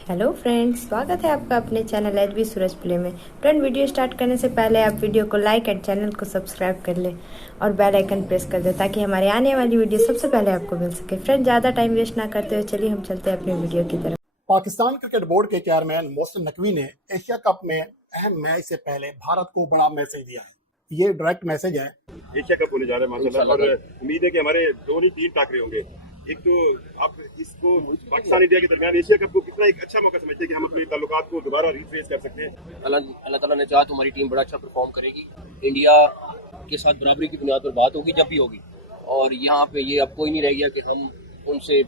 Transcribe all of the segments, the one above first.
Hello friends, स्वागत है आपका अपने चैनल एचबी सूरज प्ले में। फ्रेंड, वीडियो स्टार्ट करने से पहले आप वीडियो को लाइक एंड चैनल को सब्सक्राइब कर लें और बेल आइकन प्रेस कर दें ताकि हमारे आने वाली वीडियो सबसे पहले आपको मिल सके। फ्रेंड, ज़्यादा टाइम वेस्ट ना करते हुए चलिए हम चलते हैं अपनी वीडियो की तरफ। पाकिस्तान क्रिकेट बोर्ड के चेयरमैन मोहसिन नकवी ने एशिया कप में अहम मैच से पहले भारत को बड़ा मैसेज दिया है। ये डायरेक्ट मैसेज है। एशिया कप होने जा रहा है माशाल्लाह, और उम्मीद है कि हमारे दो नहीं तीन टाकरे होंगे। एक तो आप इसको पाकिस्तान इंडिया के दरमियान एशिया कप को कितना एक अच्छा मौका समझते हैं कि हम अपने ताल्लुकात को दोबारा रिफ्रेश कर सकते हैं। अल्लाह ताला ने चाहा तो हमारी टीम बड़ा अच्छा परफॉर्म करेगी। इंडिया के साथ बराबरी की बुनियाद पर बात होगी जब भी होगी, और यहाँ पे ये अब कोई नहीं रह गया कि हम उनसे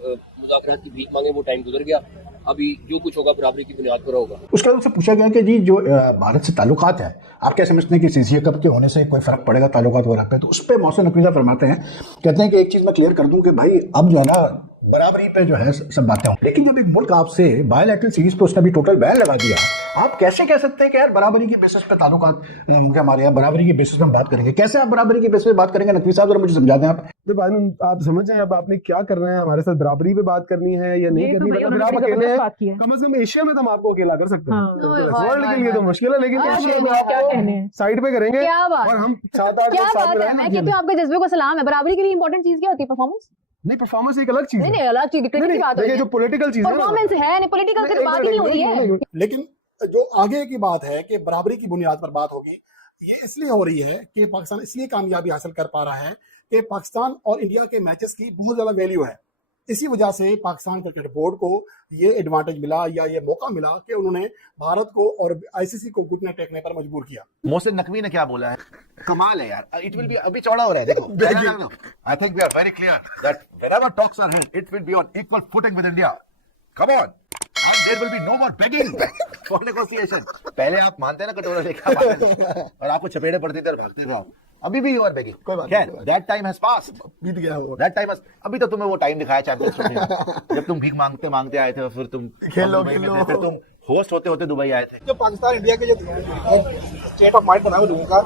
मुज़ाकरात की भीख मांगे। वो टाइम गुजर गया। अभी जो कुछ होगा बराबरी की बुनियाद पर होगा। उसके बाद उनसे पूछा गया कि जी जो भारत से ताल्लुकात है, आप क्या समझते हैं कि एशिया कप के होने से कोई फर्क पड़ेगा ताल्लुकात वगैरह पे? तो उस पर मोहसिन नकवी साहब फरमाते हैं, कहते हैं कि एक चीज़ मैं क्लियर कर दूं कि भाई अब जो है ना बराबरी पे जो है सब बातें हों, लेकिन जब एक मुल्क आपसे बायलैटरल सीरीज पे उसने भी टोटल बैन लगा दिया, आप कैसे कह सकते हैं कि यार बराबरी के बेसिस पे ताल्लुकात होंगे हमारे यहाँ, बराबरी के बेसिस पे हम बात करेंगे? कैसे आप बराबरी के बेसिस पे बात करेंगे? नकवी साहब जरा मुझे समझा दें आप। तो भाई आप समझ रहे हैं अब आपने क्या करना है, हमारे साथ बराबरी पे बात करनी है या नहीं करनी? मतलब आप अकेले हैं, कम से कम एशिया में तो हम आपको अकेला कर सकते हैं। वर्ल्ड के लिए तो मुश्किल है, लेकिन एशिया में आप साइड पे करेंगे और हम 7-8 लोग साथ में रहेंगे। मैं कहती हूँ आपके जज्बे को सलाम है। बराबरी के लिए इंपॉर्टेंट चीज क्या होती है? परफॉर्मेंस नहीं, परफॉर्मेंस एक अलग चीज है। नहीं, अलग चीज क्रिकेट की बात होती है। जो पॉलिटिकल चीज है परफॉर्मेंस है, नहीं पॉलिटिकल की बात ही नहीं होती है। लेकिन जो आगे की बात है कि बराबरी की बुनियाद पर बात होगी, ये इसलिए हो रही है कि पाकिस्तान इसलिए कामयाबी हासिल कर पा रहा है कि पाकिस्तान और इंडिया के मैचेस की बहुत ज्यादा वैल्यू है। इसी वजह से पाकिस्तान क्रिकेट बोर्ड को ये एडवांटेज मिला या ये मौका मिला कि उन्होंने भारत को और आईसीसी को घुटने टेकने पर मजबूर किया। मोहसिन नकवी ने क्या बोला है, कमाल है यार। इट विल बी, अभी चौड़ा हो रहा है देखो। I think we are very clear that whenever talks are held it will be on equal footing with India. Come on, there will be no more begging for negotiation. पहले आप मानते ना कटोरा लेके और आपको चपेड़े पड़ती थे भागते थे आप। अभी भी यू आर बेगिंग। कोई बात नहीं, दैट टाइम हैज पास्ड, बीत गया वो दैट टाइम हैज। अभी तो तुम्हें वो टाइम दिखाया चैंपियंस ट्रॉफी में जब तुम भीख मांगते मांगते आए थे, फिर तुम खेलो फिर तुम होस्ट होते होते दुबई आए थे। जो पाकिस्तान इंडिया के जो स्टेट ऑफ माइंड बना हुआ लोगों का,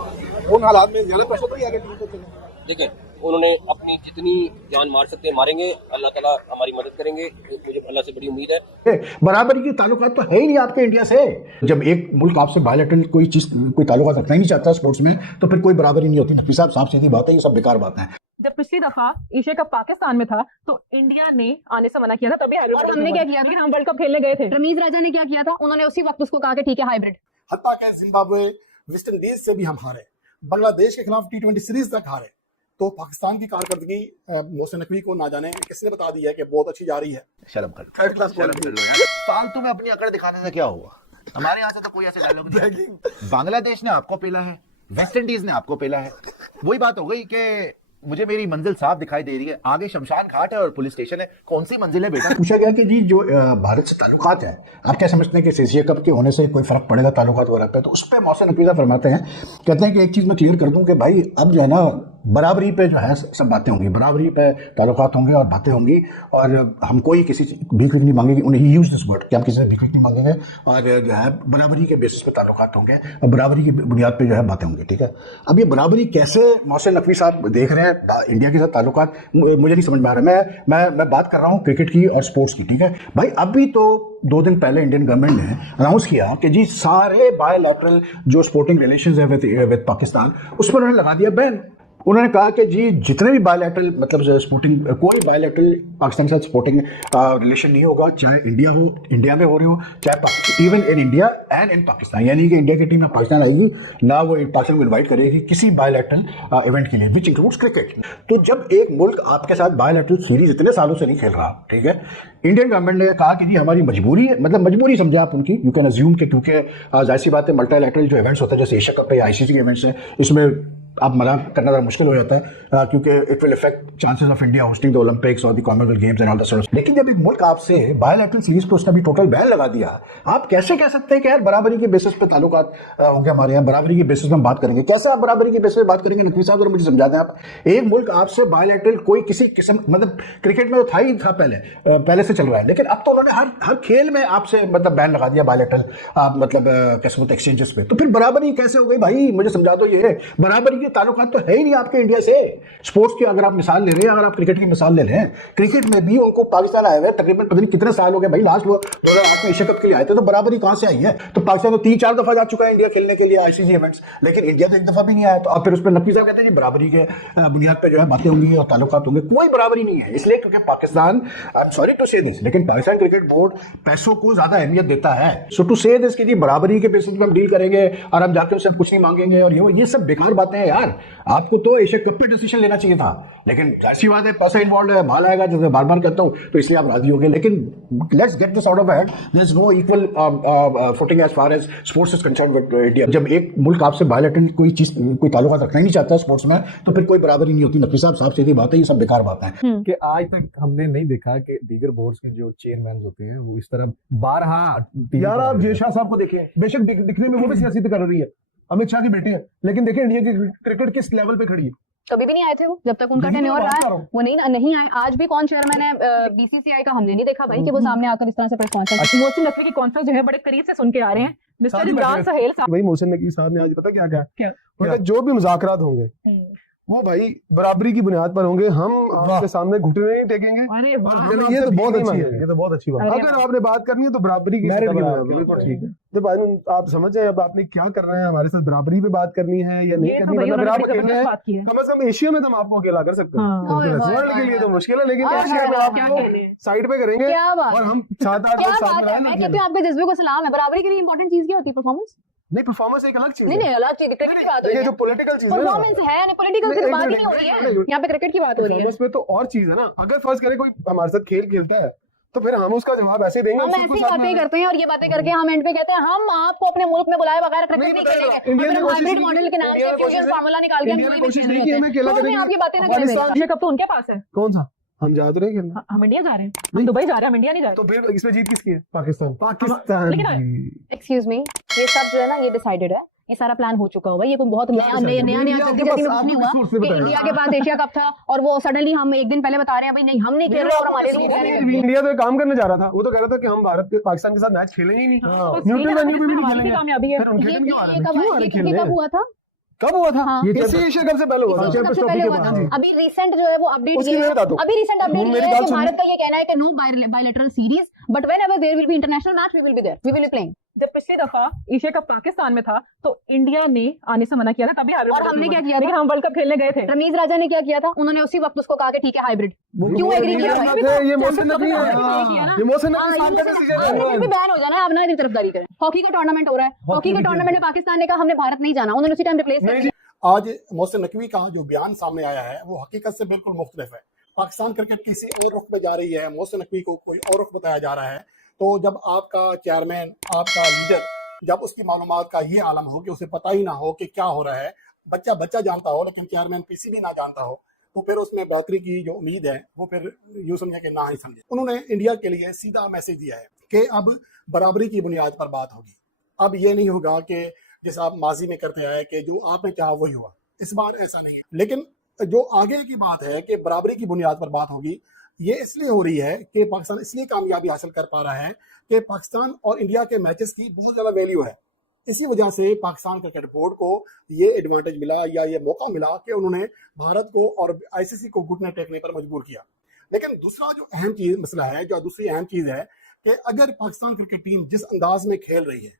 उन हालात में ज्यादा प्रेशर तो आगे टीम को चले। देखिए, उन्होंने अपनी जितनी जान मार सकते हैं मारेंगे। अल्लाह ताला हमारी मदद करेंगे, मुझे अल्लाह से बड़ी उम्मीद है। बराबरी की ताल्लुकात तो है ही नहीं आपके इंडिया से। जब एक मुल्क आपसे बायलैटरल कोई चीज कोई ताल्लुकात रखना ही नहीं चाहता स्पोर्ट्स में, तो फिर कोई बराबरी नहीं होती। नकवी साहब, साफ सीधी बात है, ये सब बेकार बात है। जब पिछली दफा एशिया कप पाकिस्तान में था तो इंडिया ने आने से मना किया था, तभी और हमने क्या किया? लेकिन हम वर्ल्ड कप खेलने गए थे। रमीज राजा ने क्या किया था? उन्होंने उसी वक्त उसको कहा कि ठीक है हाइब्रिड। हत्ता के जिम्बाब्वे, वेस्ट इंडीज से भी हम हारे, बांग्लादेश के खिलाफ T20 सीरीज तक हारे। तो पाकिस्तान की कारकर्दगी मोहसिन नकवी को ना जाने किसने बता दिया है कि बहुत अच्छी जा रही है। शर्म कर, थर्ड क्लास फालतू में अपनी अकड़ दिखाने से क्या हुआ? हमारे यहाँ से तो कोई ऐसे डायलॉग नहीं। बांग्लादेश ने आपको पेला है, वेस्ट इंडीज ने आपको पेला है। वही बात हो गई कि मुझे मेरी मंजिल साफ दिखाई दे रही है, आगे शमशान घाट है और पुलिस स्टेशन है, कौन सी मंजिल है बेटा? पूछा गया कि जी जो भारत से ताल्लुकात है, आप क्या समझते हैं कि एशिया कप के होने से कोई फर्क पड़ेगा ताल्लुकात वगैरह पे? तो उस पर मोहसिन नकवी साहब फरमाते हैं, कहते हैं कि एक चीज़ मैं क्लियर कर दूं कि भाई अब जो है ना बराबरी पे जो है सब बातें होंगी, बराबरी पे ताल्लुकात होंगे और बातें होंगी, और हम कोई किसी भीख नहीं मांगेंगे। उन्हें यूज दिस वर्ड कि हम किसी से भीख नहीं मांगेंगे, और जो है बराबरी के बेसिस पे ताल्लुकात होंगे और बराबरी की बुनियाद पे जो है बातें होंगी। ठीक है, अब ये बराबरी कैसे मोहसिन नकवी साहब देख रहे हैं इंडिया के साथ ताल्लुकात, मुझे नहीं समझ में आ रहा है। मैं बात कर रहा हूँ क्रिकेट की और स्पोर्ट्स की। ठीक है भाई, अभी तो 2 दिन पहले इंडियन गवर्नमेंट ने अनाउंस किया कि जी सारे बायलैटरल जो स्पोर्टिंग रिलेशंस है विद पाकिस्तान, उस पर उन्होंने लगा दिया बैन। उन्होंने कहा कि जी जितने भी बायलैटरल मतलब स्पोर्टिंग, कोई बायलैटरल पाकिस्तान के साथ स्पोर्टिंग रिलेशन नहीं होगा, चाहे इंडिया हो, इंडिया में हो रही हो, चाहे even in India and in Pakistan. यानी कि इंडिया की टीम ना पाकिस्तान आएगी, ना वो पाकिस्तान को इन्वाइट करेगी किसी बायलैटरल इवेंट के लिए, विच इंक्लूड्स क्रिकेट। तो जब एक मुल्क आपके साथ बायलैटरल सीरीज इतने सालों से नहीं खेल रहा, ठीक है, इंडियन गवर्नमेंट ने कहा कि जी हमारी मजबूरी है, मतलब मजबूरी समझे आप उनकी, यू कैन अज्यूम के, क्योंकि जाहिर सी बात है मल्टीलैटरल जो इवेंट्स होते हैं जैसे एशिया कप या आईसीसी के इवेंट्स हैं, इसमें आप मना करना ज़रा मुश्किल हो जाता है क्योंकि it will effect chances of India hosting the Olympics और the Commonwealth Games and all the sort. लेकिन जब एक मुल्क आपसे बायलैटरल सीरीज पे उसने भी टोटल बैन लगा दिया, आप कैसे कह सकते हैं कि यार बराबरी के बेसिस पे ताल्लुकात होंगे हमारे यहाँ, बराबरी के बेसिस पे हम बात करेंगे? कैसे आप बराबरी के बेसिस पे बात करेंगे? नकवी साहब मुझे समझा दें आप। एक मुल्क आपसे बायलैटरल कोई किसी किस्म, मतलब क्रिकेट में तो था ही था पहले से चल रहा है, लेकिन अब तो उन्होंने हर खेल में आपसे मतलब बैन लगा दिया बायलैटरल मतलब किस्मत एक्सचेंजेस पे। तो फिर बराबरी कैसे हो गई भाई? मुझे समझा दो। ये बराबरी ये ताल्लुकात तो है ही नहीं आपके इंडिया से। स्पोर्ट्स की अगर आप मिसाल ले रहे हैं, अगर आप क्रिकेट की मिसाल ले रहे हैं, क्रिकेट में भी उनको पाकिस्तान आए हुए तकरीबन पता नहीं कितने साल हो गए भाई, लास्ट वो 2008 में एशिया कप के लिए आए थे, तो बराबरी कहां से आई है? तो पाकिस्तान तो 3-4 दफा जा चुका है इंडिया खेलने के लिए आईसीसी इवेंट्स, लेकिन इंडिया तो एक दफा भी नहीं आया। तो अब फिर उस पर नकवी साहब कहते हैं जी बराबरी के बुनियाद पर जो है बातें होंगी और ताल्लुकात होंगे, कोई बराबरी नहीं है। इसलिए क्योंकि Pakistan, I am sorry to say this, लेकिन पाकिस्तान क्रिकेट बोर्ड पैसों को ज्यादा अहमियत देता है। सो टू से दिस कि जी बराबरी के बेसिस पर हम डील करेंगे और हम जाके उससे कुछ नहीं मांगेंगे और ये सब बेकार बातें हैं यार। आपको तो एशिया कप पे डिसीजन लेना चाहिए था, लेकिन ऐसी बात है पैसा इन्वॉल्व है, माल आएगा, जैसे बार बार कहता हूं, तो इसलिए आप राजी हो गए। लेकिन let's get this out of head, there is no equal footing as far as sports is concerned with India. जब एक मुल्क आपसे बायलैटरल कोई चीज, कोई ताल्लुकात रखना ही नहीं चाहता स्पोर्ट्स में, तो फिर कोई बराबरी नहीं होती। नकवी साहब सीधी बात है, ये सब बेकार बातें हैं। कि आज तक हमने नहीं देखा कि दीगर बोर्ड्स के जो चेयरमैन होते हैं वो इस तरह बारहा यार, आप जय शाह साहब को देखें, बेशक दिखने में वो भी सियासी कर रही है, अमित शाह की बेटी है, लेकिन देखिए इंडिया की क्रिकेट किस लेवल पे खड़ी है। कभी भी नहीं आए थे वो, जब तक उनका टेन्योर रहा है वो नहीं आए। आज भी कौन चेयरमैन है बीसीसीआई का, हमने नहीं देखा भाई कि वो सामने आकर इस तरह से प्रेस कॉन्फ्रेंस। मोहसिन नकवी की कॉन्फ्रेंस जो है बड़े करीब से सुन के आ रहे हैं। मिस्टर इमरान सहेल साहब, भाई मोहसिन नकवी साहब ने आज पता क्या जो भी मुज़ाकरात होंगे वो भाई बराबरी की बुनियाद पर होंगे, हम आपके सामने घुटने नहीं टेकेंगे। ये तो बहुत अच्छी है, ये तो बहुत अच्छी बात है। अगर आपने बात करनी है तो बराबरी की बिल्कुल ठीक है। तो भाई आप समझ जाए अब आपने क्या करना है, हमारे साथ बराबरी पे बात करनी है या नहीं करनी, मतलब आप अकेले हैं, कम से कम एशिया में तो हम आपको अकेला कर सकते हैं, वर्ल्ड के लिए तो मुश्किल है, लेकिन एशिया में आपको साइड पे करेंगे और हम 7-8 साल में आपके जज्बे को सलाम है। बराबरी के लिए इंपॉर्टेंट चीज क्या होती है? परफॉर्मेंस नहीं, परफॉर्मेंस एक अलग चीज है। नहीं अलग चीज, क्रिकेट की बात हो रही है, जो पॉलिटिकल चीज है परफॉर्मेंस है ना, पॉलिटिकल की बात ही नहीं हो रही है, यहाँ पे क्रिकेट की बात हो रही है। उसमें तो और चीज है ना, अगर फर्ज करे कोई हमारे साथ खेल खेलता है तो फिर हम उसका जवाब ऐसे देंगे, हम ऐसी बातें करते हैं और ये बातें करके हम एंड पे कहते हैं हम आपको अपने मुल्क में बुलाए बगैर क्रिकेट नहीं खेलेंगे। फिर हाइब्रिड मॉडल के नाम से फ्यूजन फार्मूला निकाल के हम कोशिश नहीं की हमें अकेला करने आपकी बातें ना करें। कब तो उनके पास है। कौन सा? हम जा तो रहे खेलना, हम इंडिया जा रहे हैं, हम दुबई जा रहे हैं, हम इंडिया नहीं जा रहे। तो फिर इसमें जीत किसकी है? पाकिस्तान। एक्सक्यूज मी, ये सब जो है ना ये डिसाइडेड है, ये सारा प्लान हो चुका होगा। ये कोई बहुत नया जल्दी में कुछ नहीं हुआ कि इंडिया के पास एशिया कप था और वो सडनली हम एक दिन पहले बता रहे हैं भाई नहीं हम नहीं खेल रहे और हमारे लिए इंडिया तो काम करने जा रहा था, वो तो कह रहा था कि हम भारत के पाकिस्तान के साथ मैच खेलेंगे ही नहीं, न्यूट्रल वेन्यू पे भी नहीं खेलेंगे। कामयाबी है। फिर हम खेलेंगे क्यों आ रहे हैं? कब हुआ था? कब हुआ था? इसी एशिया कप से पहले हुआ था, चैंपियंस ट्रॉफी के बाद। अभी रिसेंट जो है वो अपडेट ये है, अभी रिसेंट अपडेट ये है कि भारत का ये कहना है कि no bilateral series, but whenever there will be international match we will be there, we will be playing. जब पिछली दफा एशिया कप पाकिस्तान में था तो इंडिया ने आने से मना किया था, तभी और हमने क्या किया, लेकिन हम वर्ल्ड कप खेलने गए थे। रमीज राजा ने क्या किया था, उन्होंने उसी वक्त उसको कहा कि ठीक है हाइब्रिड, क्यों एग्री किया? ये मोहसिन नकवी है, ये मोहसिन नकवी साहब का डिसीजन है, भी बैन हो जाना, आप ना इधर तरफदारी करें। हॉकी का टूर्नामेंट हो रहा है, हॉकी के टूर्नामेंट में पाकिस्तान ने कहा हमने भारत नहीं जाना, उन्होंने उसी टाइम रिप्लेस कर दिया। आज मोहसिन नकवी का जो बयान सामने आया है वो हकीकत से बिल्कुल मुख्तलिफ है। पाकिस्तान क्रिकेट किसी और रुख पे जा रही है, मोहसिन नकवी को कोई और रुख बताया जा रहा है। तो जब आपका चेयरमैन, आपका लीडर, जब उसकी मालूमात का ये आलम हो कि उसे पता ही ना हो कि क्या हो रहा है, बच्चा जानता हो लेकिन चेयरमैन पीसीबी ना जानता हो, तो फिर उसमें बेहतरी की जो उम्मीद है वो फिर यूं समझे कि ना ही समझे। उन्होंने इंडिया के लिए सीधा मैसेज दिया है कि अब बराबरी की बुनियाद पर बात होगी। अब ये नहीं होगा कि जैसा आप माजी में करते आए कि जो आपने चाहा वही हुआ, इस बार ऐसा नहीं है। लेकिन जो आगे की बात है कि बराबरी की बुनियाद पर बात होगी, ये इसलिए हो रही है कि पाकिस्तान इसलिए कामयाबी हासिल कर पा रहा है कि पाकिस्तान और इंडिया के मैचेस की बहुत ज़्यादा वैल्यू है। इसी वजह से पाकिस्तान क्रिकेट बोर्ड को ये एडवांटेज मिला या ये मौका मिला कि उन्होंने भारत को और आईसीसी को घुटने टेकने पर मजबूर किया। लेकिन दूसरा जो अहम चीज मसला है, जो दूसरी अहम चीज है कि अगर पाकिस्तान क्रिकेट टीम जिस अंदाज में खेल रही है,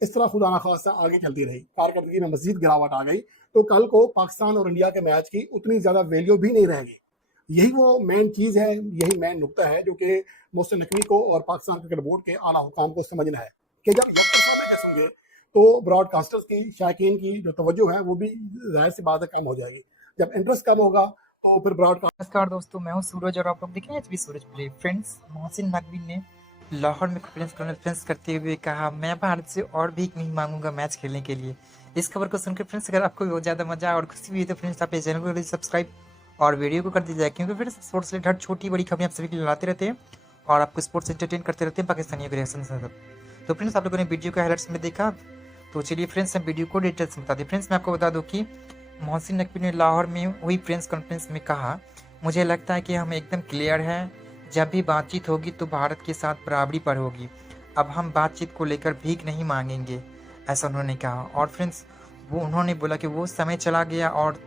इस तरह खुदा ना खास्ता आगे चलती रही, कारकर्दगी में मजीद गिरावट आ गई, तो कल को पाकिस्तान और इंडिया के मैच की उतनी ज्यादा वैल्यू भी नहीं रहेगी। यही वो मेन चीज है, यही मेन नुकता है जो कि मोहसिन नकवी को और पाकिस्तान क्रिकेट बोर्ड के आला हुकाम को समझना है कि जब यकतरफा मैचेस होंगे तो ब्रॉडकास्टर्स की, शायकीन की जो तवज्जो है वो भी जाहिर सी बात है कम हो जाएगी। जब इंटरेस्ट कम होगा तो फिर ब्रॉडकास्ट। नमस्कार दोस्तों, मैं हूं सूरज और आप लोग देख रहे हैं एचबी सूरज प्ले। फ्रेंड्स, मोहसिन नकवी ने लाहौर में कॉन्फ्रेंस करते हुए कहा मैं भारत से और भी नहीं मांगूंगा मैच खेलने के लिए। इस खबर को सुनकर फ्रेंड्स अगर आपको बहुत ज़्यादा मजा और खुशी हुई तो फ्रेंड्स आप इस चैनल को सब्सक्राइब और वीडियो को कर दीजिए, क्योंकि फिर स्पोर्ट्स रिलेटेड छोटी बड़ी खबरें आप सभी के लिए लाते रहते हैं और आपको स्पोर्ट्स एंटरटेन करते रहते हैं पाकिस्तानियों के रिएक्शन से। तो फ्रेंड्स आप लोगों ने वीडियो का हाइलाइट्स में देखा, तो चलिए फ्रेंड्स हम वीडियो को डिटेल्स में बता दें। फ्रेंड्स मैं आपको बता दूं कि मोहसिन नकवी ने लाहौर में हुई प्रेस कॉन्फ्रेंस में कहा मुझे लगता है कि हम एकदम क्लियर हैं, जब भी बातचीत होगी तो भारत के साथ बराबरी पर होगी। अब हम बातचीत को लेकर भीख नहीं मांगेंगे, ऐसा उन्होंने कहा। और फ्रेंड्स वो उन्होंने बोला कि वो समय चला गया और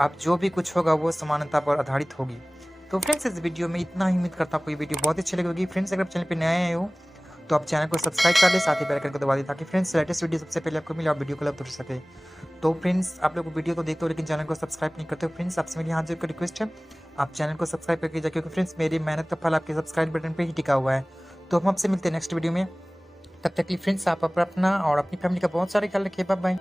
अब जो भी कुछ होगा वो समानता पर आधारित होगी। तो फ्रेंड्स इस वीडियो में इतना ही, उम्मीद करता हूँ आपको ये वीडियो बहुत अच्छी लगेगी। फ्रेंड्स अगर आप चैनल पर नए आए हो तो आप चैनल को सब्सक्राइब कर ले, साथ ही बेल आइकन को दबा दें ताकि फ्रेंड्स लेटेस्ट वीडियो सबसे पहले आपको मिले और वीडियो को लग सके। तो फ्रेंड्स आप लोग वीडियो तो देखते हो लेकिन चैनल को सब्सक्राइब नहीं करते हो। फ्रेंड्स आपसे मेरी हाथ जोड़कर रिक्वेस्ट है, आप चैनल को सब्सक्राइब करके जाए, क्योंकि फ्रेंड्स मेरी मेहनत का फल आपके सब्सक्राइब बटन पर ही टिका हुआ है। तो हम आपसे मिलते हैं नेक्स्ट वीडियो में, तब तक के लिए फ्रेंड्स आप अपना और अपनी फैमिली का बहुत सारा ख्याल रखिए। Bye bye.